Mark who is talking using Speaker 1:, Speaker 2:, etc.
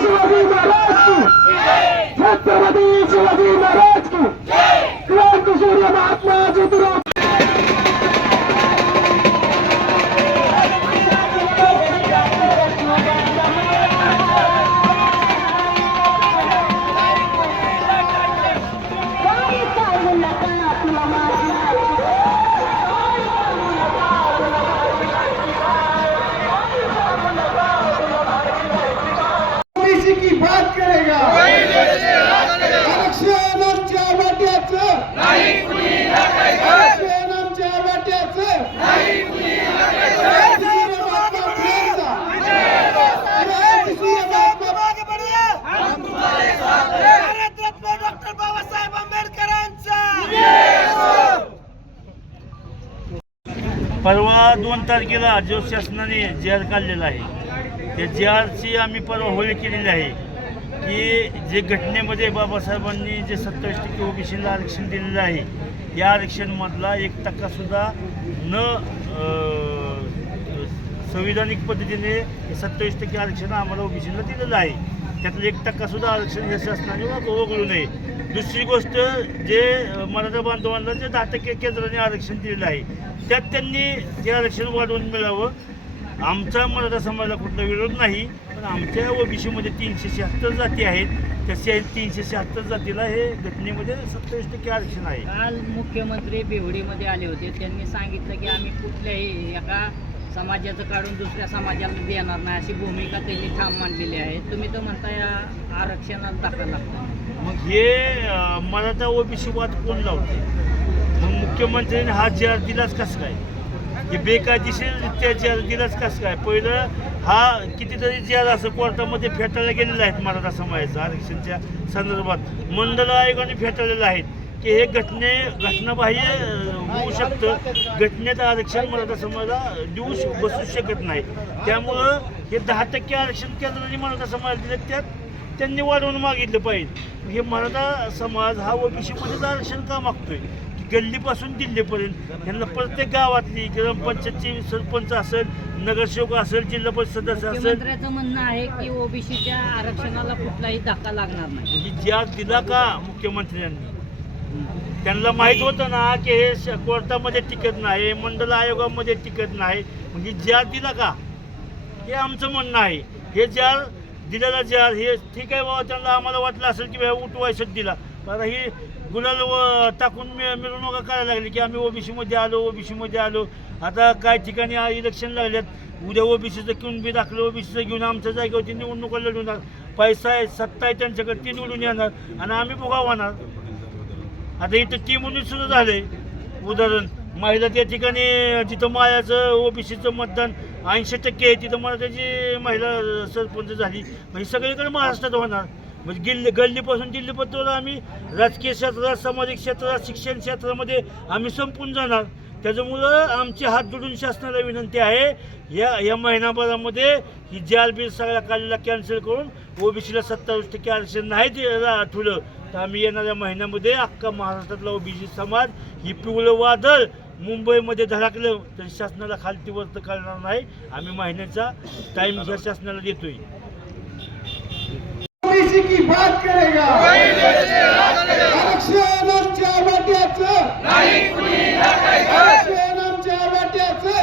Speaker 1: শিবাজী মহারাজ ছত্রপতি শিবাজী মহারাজ
Speaker 2: परवा दोन तारखेला जो शासनाने जे आर काढलेला आहे. त्या जे आरची आम्ही परवा होळी केलेली आहे. की जे घटनेमध्ये बाबासाहेबांनी जे सत्तावीस टक्के ओबीसीला आरक्षण दिलेलं आहे या आरक्षणमधला एक टक्कासुद्धा न संविधानिक पद्धतीने सत्तावीस टक्के आरक्षण आम्हाला ओबीसीला दिलेलं आहे. त्यातलं एक टक्कासुद्धा आरक्षण हे शासनाने वगळू नये. दुसरी गोष्ट जे मराठा बांधवांना जे दहा टक्के केंद्राने आरक्षण दिलेलं आहे त्यात त्यांनी ते आरक्षण वाढवून मिळावं आमचा मराठा समाजाला कुठला विरोध नाही. आमच्या ओबीसीमध्ये तीनशे शहात्तर जाती आहेत. शे तीनशे शहात्तर जातीला हे घटनेमध्ये सत्तावीस टक्के आरक्षण आहे.
Speaker 3: काल मुख्यमंत्री बेवडीमध्ये आले होते. त्यांनी सांगितलं की आम्ही कुठल्याही एका समाजाचं काढून दुसऱ्या समाजाला देणार नाही अशी भूमिका त्यांनी ठाम मांडलेली आहे. तुम्ही तर म्हणता या आरक्षणात दाखल लागतं
Speaker 2: मग हे अं, मराठा ओबीसी वाद कोण लावते मग मुख्यमंत्र्यांनी हा जी दिलाच कसं काय? हे बेकायदेशीररित्या दिलंच कसं काय? पहिलं हा कितीतरी जेल असं कोर्टामध्ये फेटाळल्या गेलेला आहेत मराठा समाजाचा आरक्षणच्या संदर्भात. मंडळ आयोगाने फेटाळलेलं आहेत की हे घटने घटनाबाह्य होऊ शकतं. घटनेत आरक्षण मराठा समाजाला देऊ बसू शकत नाही. त्यामुळं हे दहा टक्के आरक्षण केंद्राने मराठा समाज दिलं त्यात त्यांनी वाढवून मागितलं पाहिजे. हे मराठा समाज हा ओबीसीमध्येच आरक्षण का मागतोय? गल्लीपासून दिल्लीपर्यंत. यांना प्रत्येक गावातली ग्रामपंचायतची सरपंच असेल नगरसेवक असेल जिल्हा परिषद सदस्य असेल
Speaker 3: मुख्यमंत्र्याचं म्हणणं आहे की ओबीसीच्या आरक्षणाला कुठलाही धक्का लागणार नाही.
Speaker 2: ही ज्या दिला का मुख्यमंत्र्यांनी? त्यांना माहीत होतं ना की हे श- कोर्टामध्ये टिकत नाही मंडल आयोगामध्ये टिकत नाही. म्हणजे ज्या दिला का? हे आमचं म्हणणं आहे. हे जार दिलेला जार हे ठीक आहे बाबा त्यांना आम्हाला वाटलं असेल की बाबा उठवायचं दिला. आता ही गुलाल व- टाकून मि मिरवणुका करायला लागली की आम्ही ओबीसीमध्ये आलो ओबीसीमध्ये आलो. आता काय ठिकाणी इलेक्शन लागल्यात. उद्या ओबीसीचं घेऊन बी दाखलं ओबीसीचं घेऊन आमच्या जागेवरती निवडणुका लढून पैसा आहे सत्ता आहे त्यांच्याकडे ती निवडून येणार आणि आम्ही भोगावणार आता इथं ती म्हणून सुरू झालंय उदाहरण महिला त्या ठिकाणी जिथं मायाचं ओबीसीचं मतदान ऐंशी टक्के आहे तिथं मला त्याची महिला सरपंच झाली. म्हणजे सगळीकडे महाराष्ट्रात होणार. म्हणजे गिल्ली गल्लीपासून दिल्लीपर्यंत आम्ही राजकीय क्षेत्रात सामाजिक क्षेत्रात शिक्षण क्षेत्रामध्ये आम्ही संपून जाणार. त्याच्यामुळं आमचे हात जोडून शासनाला विनंती आहे या या महिनाभरामध्ये ही जाल बिल सगळ्या काढलेला कॅन्सल करून ओबीसीला सत्तावीस टक्के आरक्षण नाही ठेवलं. तर आम्ही येणाऱ्या महिन्यामध्ये अख्खा महाराष्ट्रातला ओबीसी समाज ही पिवळं वादळ मुंबईमध्ये धडकलं तर शासनाला खालती वरत करणार नाही. आम्ही महिन्याचा टाईम ह्या शासनाला देतोय.
Speaker 4: इसी की बात करेगा। आरक्षण आमच्या वाट्याचं आरक्षण आमच्या वाट्याचं